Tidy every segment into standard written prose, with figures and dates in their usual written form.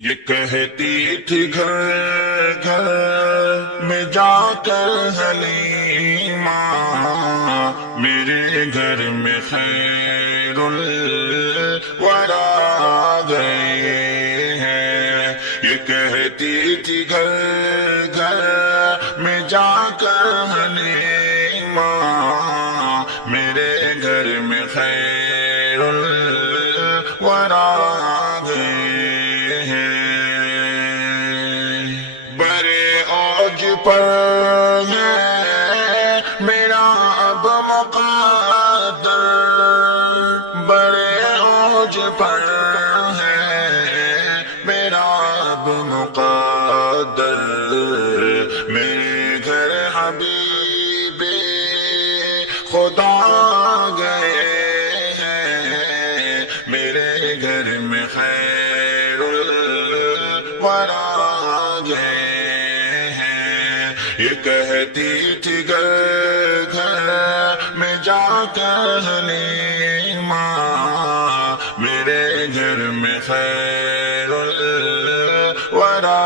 یہ کہتی تھی گھر گھر میں جا کر حلیمہ، میرے گھر میں خیر الورا گئے ہیں۔ یہ کہتی تھی گھر گھر میں جا کر حلیمہ، میرے گھر میں خیر الورا پر ہے میرا اب مقدر، بڑے عوج پر ہے میرا اب مقدر، میرے گھر حبیب خدا گئے ہیں، میرے گھر میں خیر الورا گئے۔ یہ کہتی تھی گھر گھر میں جا کر حلیمہ، میرے گھر میں خیر الورا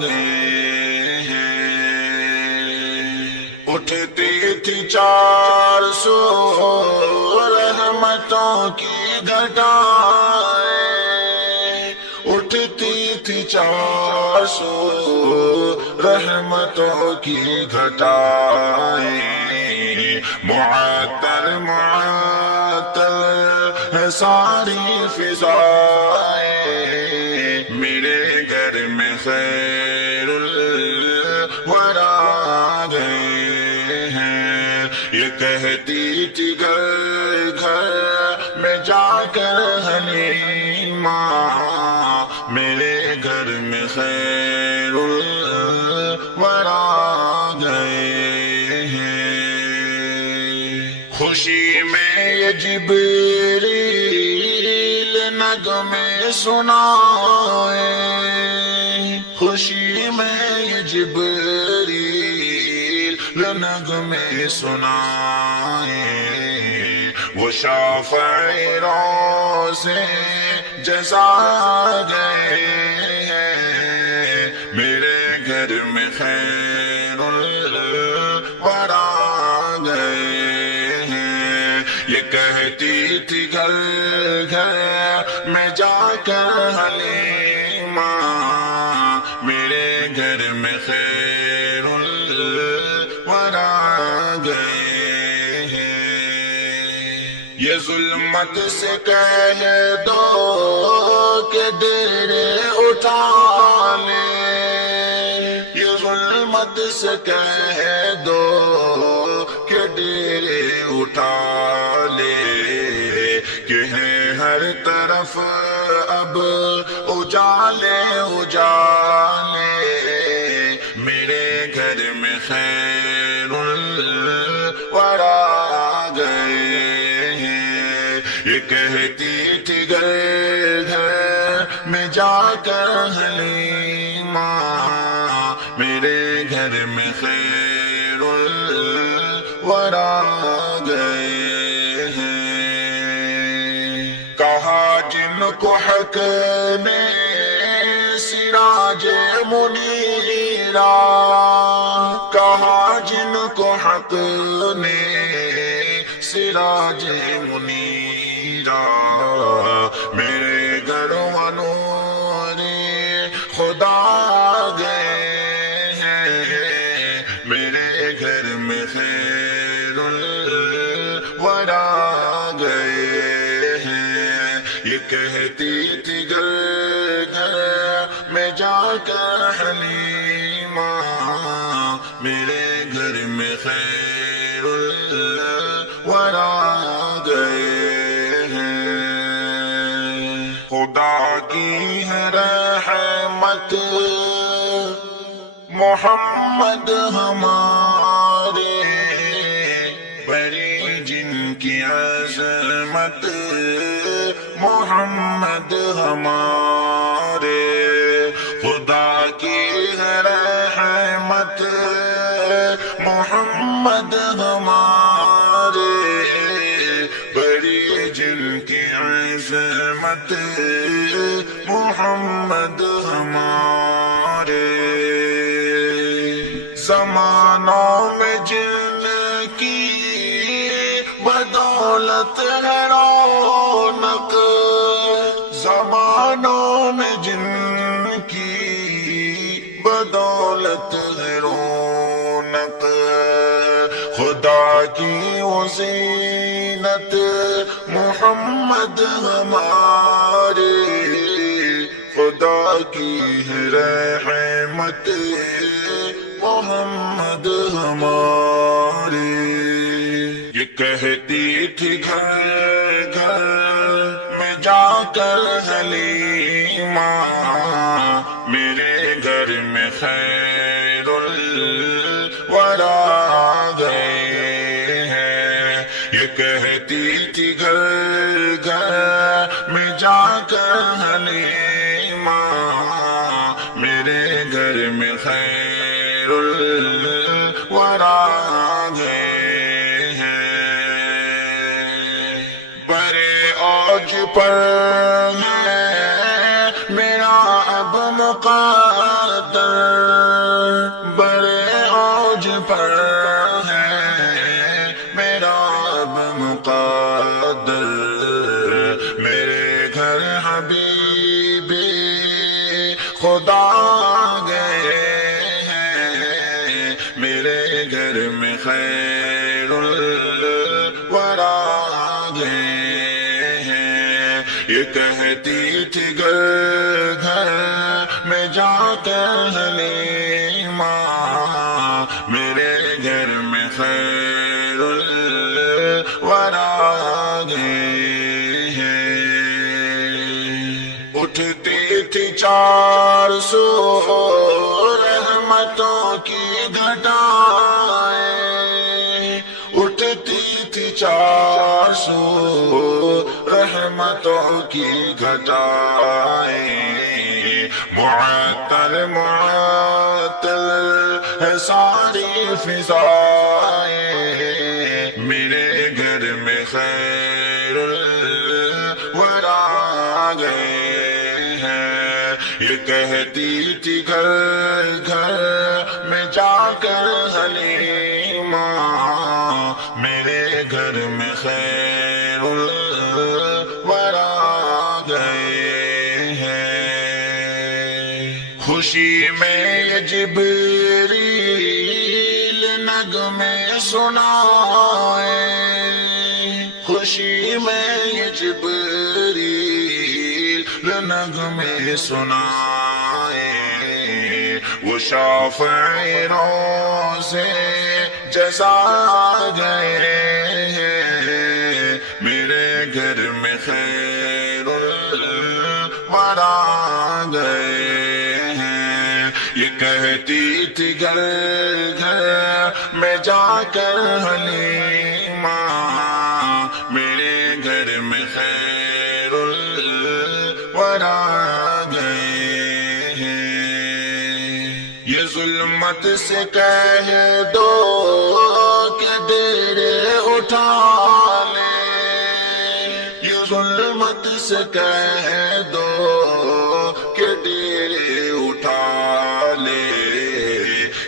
گئے ہیں۔ اٹھتی تھی 400 رحمتوں کی گھٹائیں، اٹھتی تھی 400 رحمتوں کی گھٹائیں، معطل معطل ہے ساری فضائیں، میرے گھر میں خیر الورا گئے ہیں۔ یہ کہتی تھی گھر گھر میں جا کر حلیمہ، میرے گھر میں خیر الورا گئے ہیں۔ خوشی میں یہ جبریل نغمے سنائے، خوشی میں یہ جبریل نغمے سنائے، وہ شافع روز جزا گئے ہیں، میرے گھر میں خیر الورا گئے ہیں۔ یہ کہتی تھی گھر گھر میں جا کر حلیمہ، میرے گھر میں خیر الورا گئے ہیں۔ یہ ظلمت سے کہہ دو کہ ڈیرے اٹھا لے، یہ ظلمت سے کہہ دو کہ ڈیرے اٹھا لے، کہ ہیں ہر طرف اب اجالے اجالے، میرے گھر میں خیر الورا گئے ہیں۔ یہ کہتی تھی گھر گھر میں جا کر حلیمہ، میرے گھر میں خیر الورا گئے ہیں۔ کہا جن کو حق نے سراج منیرا، کہا جن کو حق نے سراج منیرا، میرے گھر ونور خدا گئے ہیں، میرے گھر میں خیر الورا گئے ہیں۔ یہ کہتی تھی گھر گھر میں جا کر حلیمہ، میرے گھر میں خیر الورا گئے ہیں۔ خدا کی ہے رحمت محمد ہمارے، بڑی جن کی عظمت محمد ہمارے، خدا کی ہے رحمت محمد ہمارے، بڑی جن کی عظمت محمد محمد ہمارے زمانوں میں جن کی بدولت ہے رونق زمانوں میں جن کی بدولت ہے رونق خدا کی وہ زینت محمد ہمارے خدا کی ہے رحمت محمد ہمارے یہ کہتی تھی گھر گھر میں جا کر حلیمہ میرے گھر میں خیر الورا گئے ہیں یہ کہتی تھی گھر گھر میں جا کر حلیمہ میرے گھر میں خیر الورا گئے اوج پر ہے میرا اب مقدر بڑے اوج پر ہے میرا اب مقدر میرے گھر حبیب خدا گئے ہیں میرے گھر میں خیر الورا گئے یہ کہتی تھی گھر گھر میں جا کر حلیمہ میرے گھر میں خیر الورا گئے ہیں اٹھتی تھی 400 رحمتوں کی گھٹائیں اٹھتی تھی 400 رحمتوں کی گھٹائیں معطل معطل ہے ساری فضائیں میرے گھر میں خیر الورا گئے ہیں یہ کہتی تھی گھر گھر میں جا کر حلیمہ میرے گھر میں خیر الورا گئے ہیں خوشی میں یہ جبریل نغمے سنائے خوشی میں یہ جبریل نغمے سنائے وہ شافع روزے جزا گئے ہیں میرے گھر میں خیر الورا گئے ہیں یہ کہتی تھی گھر گھر میں جا کر حلیمہ میرے گھر میں خیر الورا گئے ہیں یہ ظلمت سے کہہ دو کہ ڈیرے اٹھا لے یہ ظلمت سے کہہ دو کہ ڈیرے اٹھا لے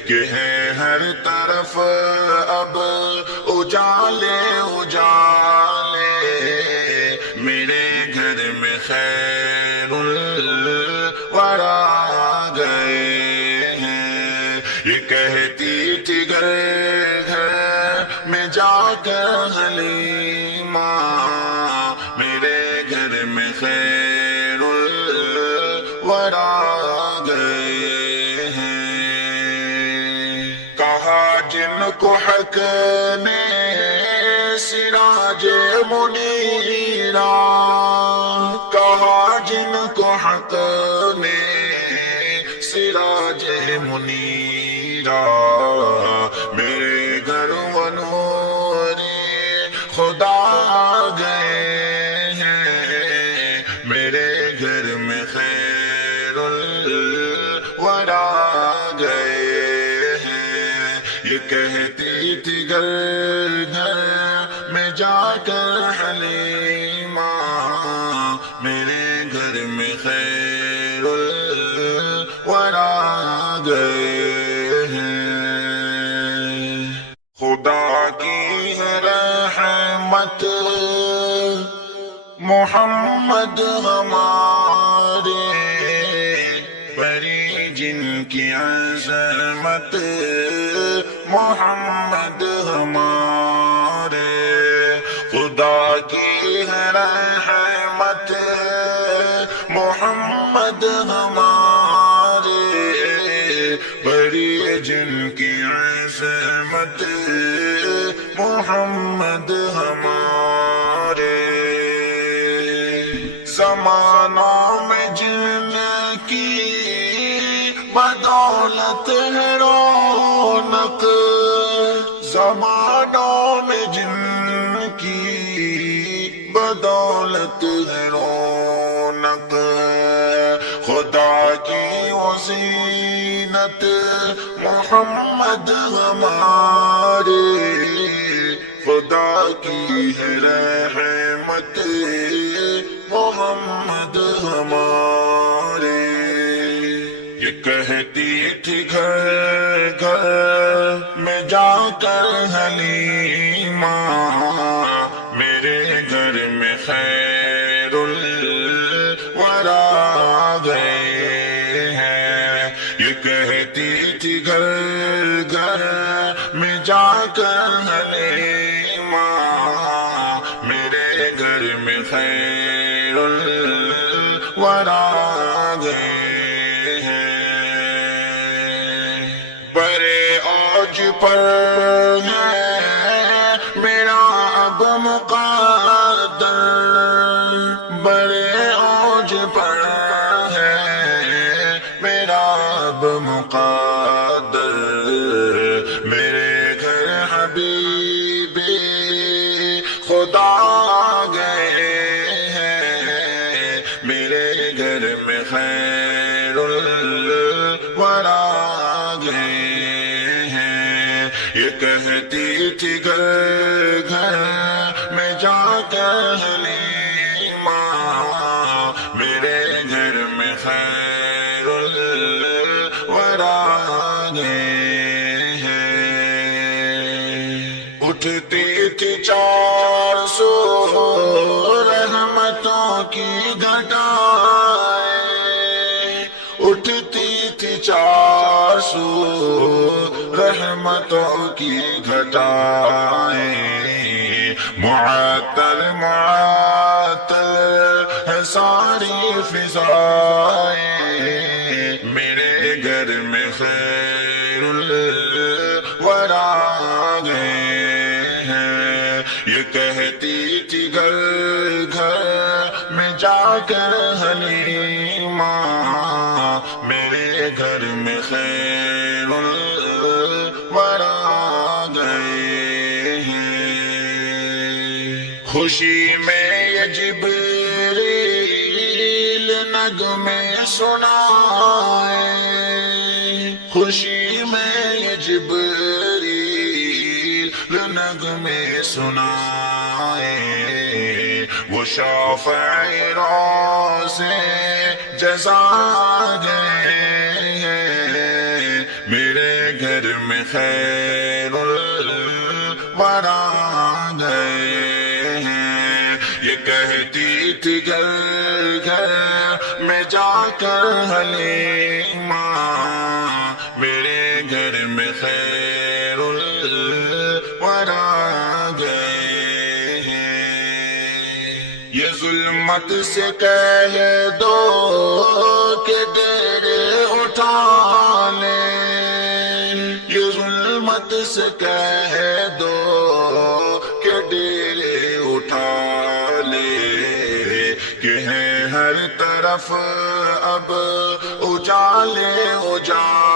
کہ ہے ہر طرف اب اجالے اجالے میرے گھر میں خیر الورا گئے ہیں یہ کہتی تھی گھر گھر میں جا کر حلیمہ میرے گھر میں خیر الورا گئے ہیں کہا جن کو حق نے سراج منیرا کہا جن کو حق نے سراج منیرا میرے گھر و نور خدا گئے ہیں میرے گھر میں خیر الورا گئے ہیں یہ کہتی تھی گھر گھر میں جا کر حلیمہ میرے گھر میں خیر رحمت محمد ہمارے، بری جن کی عظمت محمد ہمارے، خدا کی ہے رحمت محمد ہمارے، بری جن کی عظمت محمد ہمارے، زمانوں میں جن کی بدولت ہے رونق، زمانوں میں جن کی بدولت ہے رونق، خدا کی وہ زینت محمد ہمارے، خدا کی ہے رحمت محمد ہمارے، یہ کہتی تھی گھر گھر میں جا کر حلیمہ، میرے گھر میں خیر الورا گئے ہیں، یہ کہتی تھی گھر گھر میں جا کر حلیمہ، میرے گھر میں خیر الورا گئے ہیں، برے اوج پر ہے میرا اب مقدر، برے اوج پر ہے میرا اب مقدر، میرے گھر حبیب خدا گئے ہیں، میرے گھر میں خیر الورا گئے ہیں، یہ کہتی تھی گھر گھر میں جا کر حلیمہ، میرے گھر میں خیر الورا گئے ہیں، اٹھتی تھی 400 رحمتوں کی گھٹائیں، اٹھتی تھی 400 رحمتوں کی گھٹائیں، معطل معطل ہے ساری فضائیں، میرے گھر میں خیر الورا گئے ہیں، یہ کہتی تھی گھر گھر میں جا کر حلیمہ، میرے گھر میں خیر الورا گئے ہیں، خوشی میں یہ جبریل نغمے سنائے، خوشی میں یہ جبریل نغمے سنائے، وہ شافع روز جزا گئے ہیں، میرے گھر میں خیر الورا گئے ہیں، یہ کہتی تھی گھر گھر میں جا کر حلیمہ، میرے گھر میں خیر الورا گئے ہیں، یہ ظلمت سے کہہ دو کہ ڈیرے اٹھا لیں، یہ ظلمت سے کہہ دو کہ ڈیرے اٹھا لے، کہ ہیں ہر طرف اب اجالے اجالے،